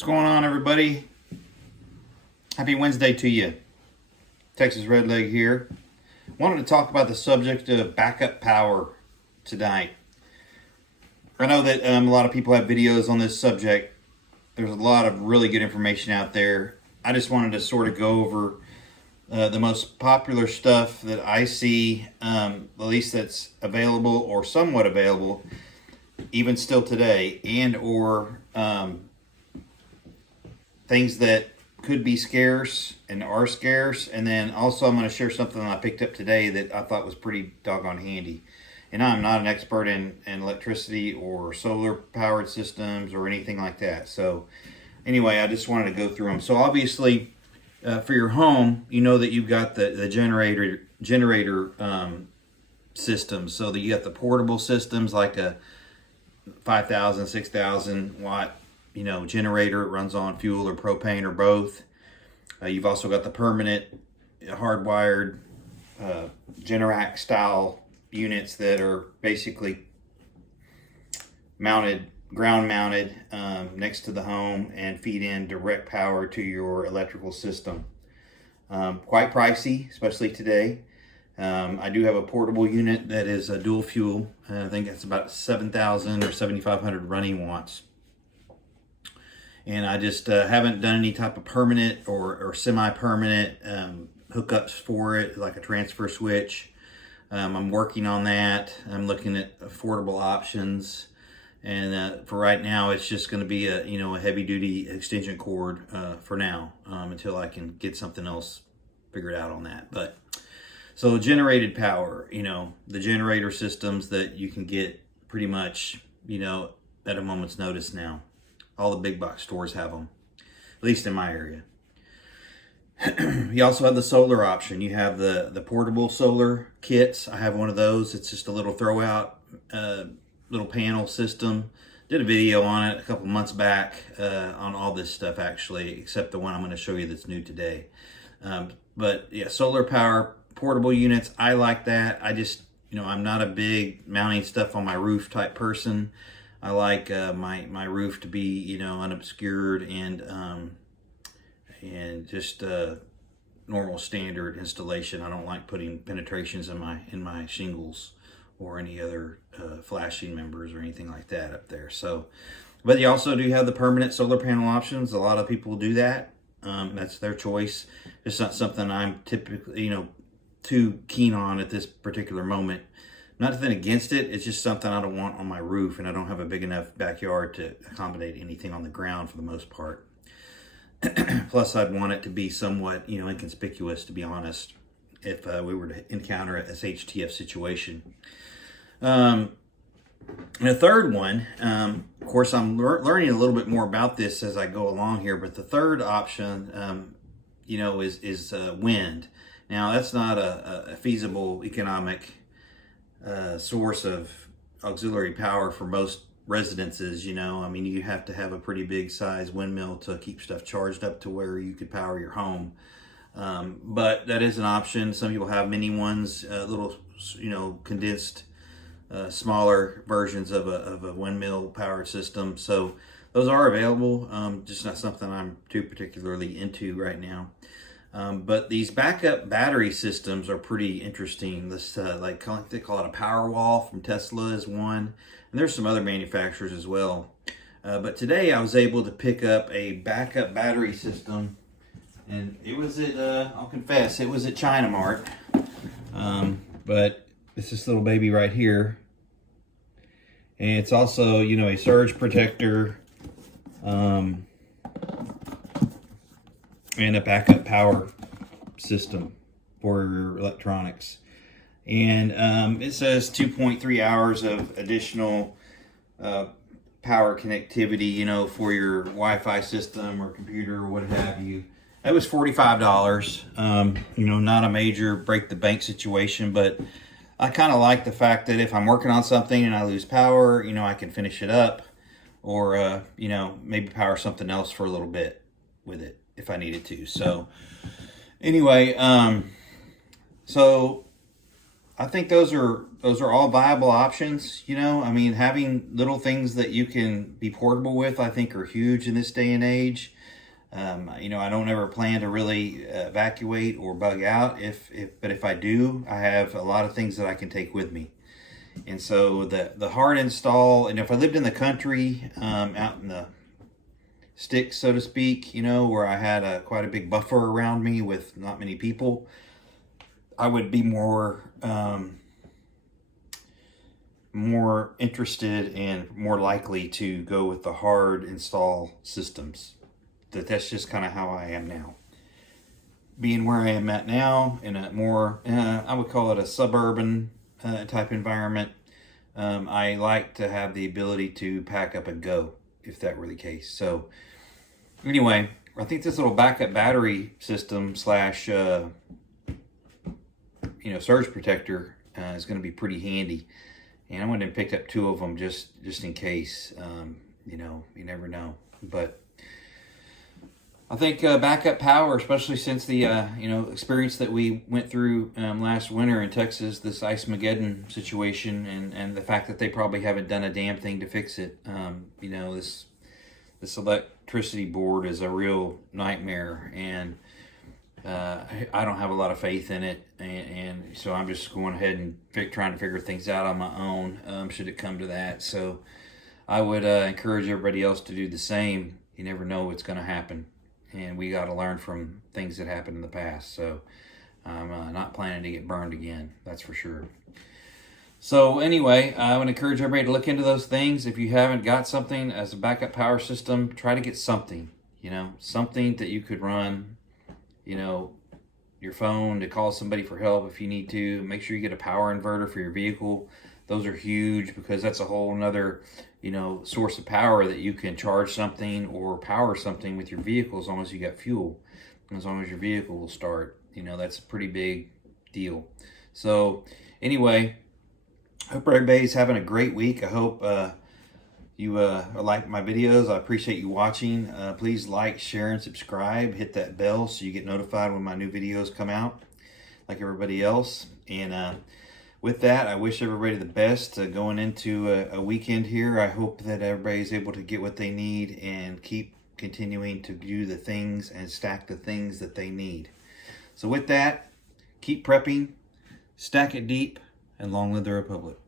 What's going on, everybody? Happy Wednesday to you. Texas Redleg here. Wanted to talk about the subject of backup power tonight. I know that a lot of people have videos on this subject. There's a lot of really good information out there. I just wanted to sort of go over the most popular stuff that I see, at least that's available or somewhat available, even still today, and or things that could be scarce and are scarce. And then also I'm going to share something that I picked up today that I thought was pretty doggone handy. And I'm not an expert in electricity or solar powered systems or anything like that. So anyway, I just wanted to go through them. So obviously for your home, you know that you've got the generator systems. So that you got the portable systems like a 5,000, 6,000 watt generator. It runs on fuel or propane or both. You've also got the permanent hardwired Generac style units that are basically ground mounted next to the home and feed in direct power to your electrical system. Quite pricey, especially today. I do have a portable unit that is a dual fuel. I think it's about 7,000 or 7,500 running watts. And I just haven't done any type of permanent or semi-permanent hookups for it, like a transfer switch. I'm working on that. I'm looking at affordable options. And for right now, it's just going to be a heavy-duty extension cord for now until I can get something else figured out on that. But so generated power, the generator systems that you can get pretty much, at a moment's notice now. All the big box stores have them, at least in my area. You also have the solar option. You have the portable solar kits. I have one of those. It's just a little throw out little panel system. Did a video on it a couple months back on all this stuff actually, except the one I'm going to show you that's new today. But yeah, solar power portable units. I like that. I just, I'm not a big mounting stuff on my roof type person. I like my roof to be unobscured and just normal standard installation. I don't like putting penetrations in my shingles or any other flashing members or anything like that up there. So, but you also do have the permanent solar panel options. A lot of people do that. That's their choice. It's not something I'm typically too keen on at this particular moment. Nothing against it. It's just something I don't want on my roof, and I don't have a big enough backyard to accommodate anything on the ground for the most part. Plus, I'd want it to be somewhat, inconspicuous, to be honest, if we were to encounter a SHTF situation. And the third one, of course, I'm learning a little bit more about this as I go along here, but the third option, is wind. Now, that's not a feasible economic source of auxiliary power for most residences. You have to have a pretty big size windmill to keep stuff charged up to where you could power your home. But that is an option. Some people have mini ones, little, condensed, smaller versions of a windmill powered system. So those are available. Just not something I'm too particularly into right now. But these backup battery systems are pretty interesting. This they call it a Powerwall from Tesla is one, and there's some other manufacturers as well. But today I was able to pick up a backup battery system, and it was at I'll confess, it was at China Mart. But it's this little baby right here, and it's also a surge protector. And a backup power system for your electronics. And it says 2.3 hours of additional power connectivity, for your Wi-Fi system or computer or what have you. That was $45. Not a major break the bank situation, but I kind of like the fact that if I'm working on something and I lose power, I can finish it up, or maybe power something else for a little bit with it if I needed to. So anyway, so I think those are all viable options. You know, I mean, having little things that you can be portable with, I think, are huge in this day and age. You know, I don't ever plan to really evacuate or bug out. But if I do, I have a lot of things that I can take with me. And so the hard install, and if I lived in the country, out in the sticks, so to speak, you know, where I had quite a big buffer around me with not many people, I would be more interested and more likely to go with the hard install systems. That's just kind of how I am now. Being where I am at now, in a more, I would call it a suburban type environment, I like to have the ability to pack up and go, if that were the case. So anyway, I think this little backup battery system slash you know, surge protector is going to be pretty handy, and I went and picked up 2 of them just in case. You know, you never know. But I think backup power, especially since the you know, experience that we went through last winter in Texas, this Ice-Mageddon situation, and the fact that they probably haven't done a damn thing to fix it. You know, this electricity board is a real nightmare, and I don't have a lot of faith in it, and so I'm just going ahead and trying to figure things out on my own, should it come to that. So I would encourage everybody else to do the same. You never know what's going to happen, and we got to learn from things that happened in the past. So I'm not planning to get burned again, that's for sure. So anyway, I would encourage everybody to look into those things. If you haven't got something as a backup power system, try to get something, you know, something that you could run, you know, your phone to call somebody for help if you need to. Make sure you get a power inverter for your vehicle. Those are huge, because that's a whole nother, you know, source of power that you can charge something or power something with your vehicle, as long as you got fuel, and as long as your vehicle will start. You know, that's a pretty big deal. So anyway, hope everybody's having a great week. I hope you like my videos. I appreciate you watching. Please like, share, and subscribe. Hit that bell so you get notified when my new videos come out, like everybody else. And with that, I wish everybody the best going into a weekend here. I hope that everybody's able to get what they need and keep continuing to do the things and stack the things that they need. So with that, keep prepping, stack it deep, and long live the Republic.